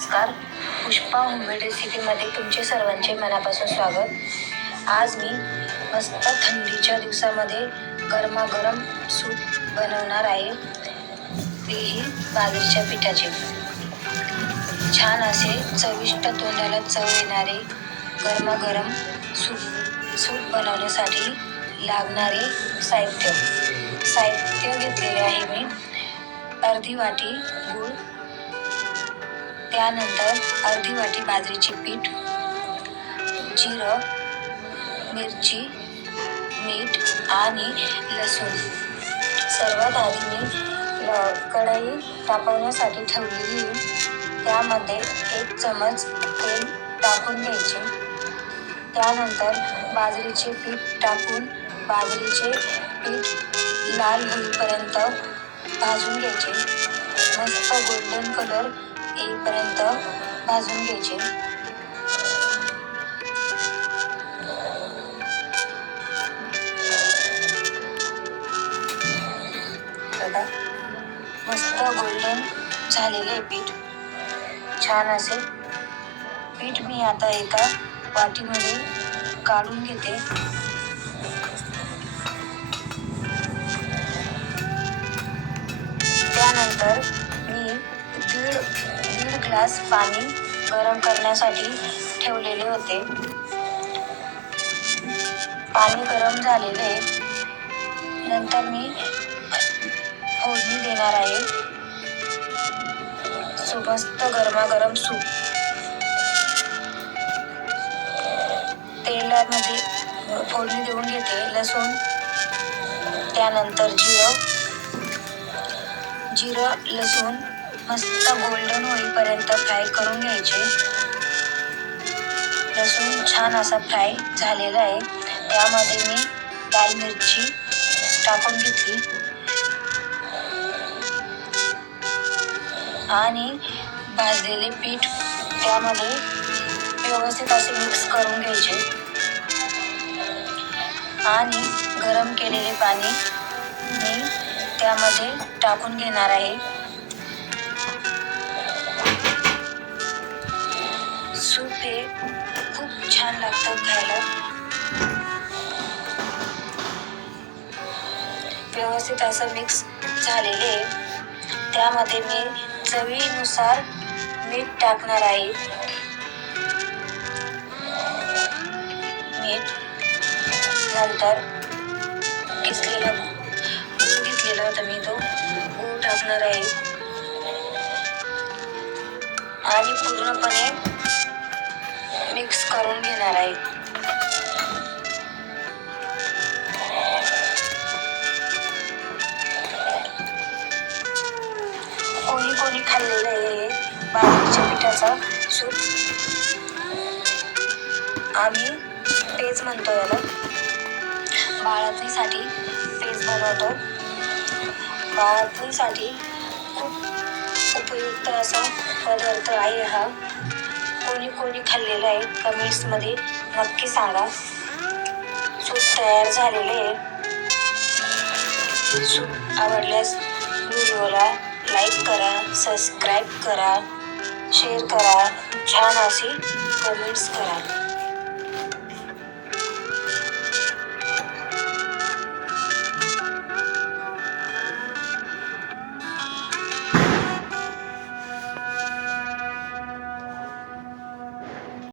नमस्कार. पुष्पा होममेड रेसिपीमध्ये तुमचे सर्वांचे मनापासून स्वागत. आज मी मस्त थंडीच्या दिवसामध्ये गरमागरम सूप बनवणार आहे. तेही बाजरीच्या पिठाचे. छान असे चविष्ट तोंडाला चव येणारे गरमागरम सूप सूप बनवण्यासाठी लागणारे साहित्य. साहित्य घेतलेले आहे मी. अर्धी वाटी गूळ त्यानंतर अर्धी वाटी बाजरीचे पीठ जिरं मिरची मीठ आणि लसूण. सर्वात आधी मी कढई तापवण्यासाठी ठेवलेली त्यामध्ये एक चमच तेल टाकून घ्यायचे. त्यानंतर बाजरीचे पीठ टाकून बाजरीचे पीठ लाल होईपर्यंत भाजून घ्यायचे. मस्त गोल्डन कलर येईपर्यंत भाजून घ्यायचे. बघा मस्त गोल्डन झालेले आहे पीठ. छान असे. पीठ मी आता एका वाटीमध्ये काढून घेते. त्यानंतर दीड ग्लास पाणी गरम करण्यासाठी ठेवलेले होते. पाणी गरम झालेले नंतर मी फोडणी देणार आहे. सुमस्त गरमागरम सूप. तेलामध्ये फोडणी देऊन घेते. लसूण त्यानंतर जिरं. जिरं लसूण मस्त गोल्डन होईपर्यंत फ्राय करून घ्यायचे. लसूण छान असा फ्राय झालेला आहे. त्यामध्ये मी लाल मिरची टाकून घेतली. आणि भाजलेले पीठ त्यामध्ये व्यवस्थित असे मिक्स करून घ्यायचे. आणि गरम केलेले पाणी मी त्यामध्ये टाकून घेणार आहे. सूप हे खूप छान लागतं खायला. व्यवस्थित असं मिक्स झालेले आहे. त्यामध्ये मी चवीनुसार मीठ टाकणार आहे. मीठ नंतर किसलेला गूळ घेतलेला होता मी तो. गूळ टाकणार आहे. आणि पूर्णपणे करून घेणार आहे. कोणी कोणी खाल्लेलं आहे बाजरीच्या पिठाचा सूप. आम्ही पेज म्हणतो याला. बाळातलीसाठी पेज बनवतो. बाळातलीसाठी खूप उपयुक्त असा पदार्थ आहे हा. कोणी कोणी खाल्लेलं आहे. कमेंट्समध्ये नक्की सांगा. सूप तयार झालेले आहे. सूप आवडल्यास व्हिडिओला लाईक करा सबस्क्राईब करा शेअर करा. छान अशी कमेंट्स करा.